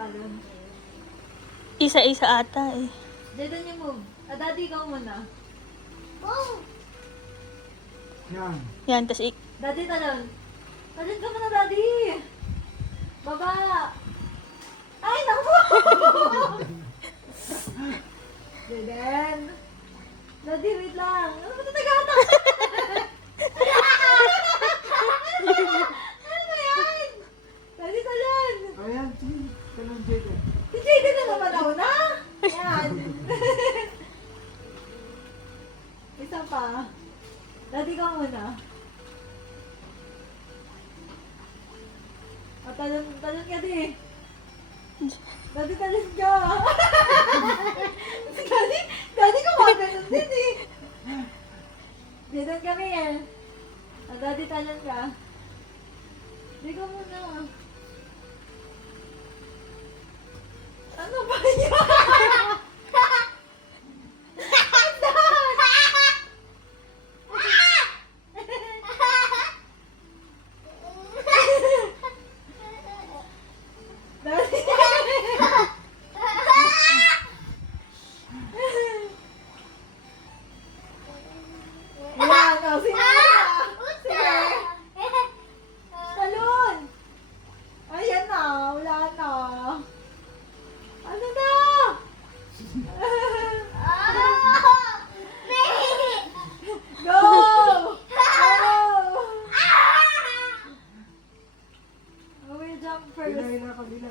tatalon? Isa-isa ata eh. Jaden yung move. Daddy, ikaw muna. Yan. Yan, tas Daddy, talon. Talon ka muna, Daddy. Baba. Ay, naku! Jaden. Daddy, wait lang. Ano ba ito naghatak? Ano ba yan? Daddy, talon. Ayan, sige. Talon, Jaden. Si Jaden na naman ako na. Yan. Isa pa. Daddy ka muna. Talon ka di. Daddy, talon ka. Daddy kumaganon din eh. Jaden kami eh. Daddy, talon ka. Di ka muna. Ano ba yan?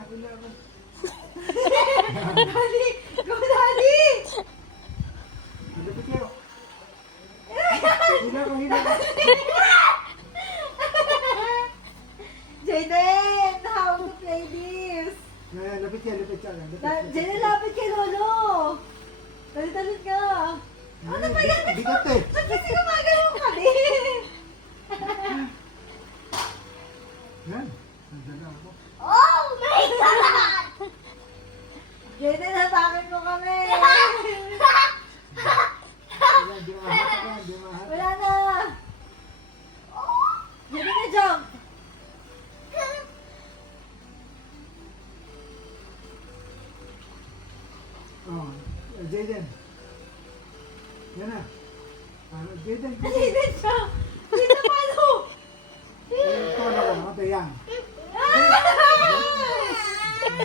Hila ka. Daddy! Go, Daddy! Lapit kayo. Hila ka. Jaden! How to play this? Yan, lapit ka. Jaden, lapit kay Lolo! Talit-talit ka! Ano ba yan? Bigat eh. Ba't kasi gumagalaw ka din? Yan. Nandala ako. Oh my God! Jaden, hatakin mo kami! Wala, di mahatak. Wala na! Jaden na jump! Oh, Jaden. Yan na. Jaden. Jaden jump! Jaden paano? Ito na ako. Ito yan. Ah!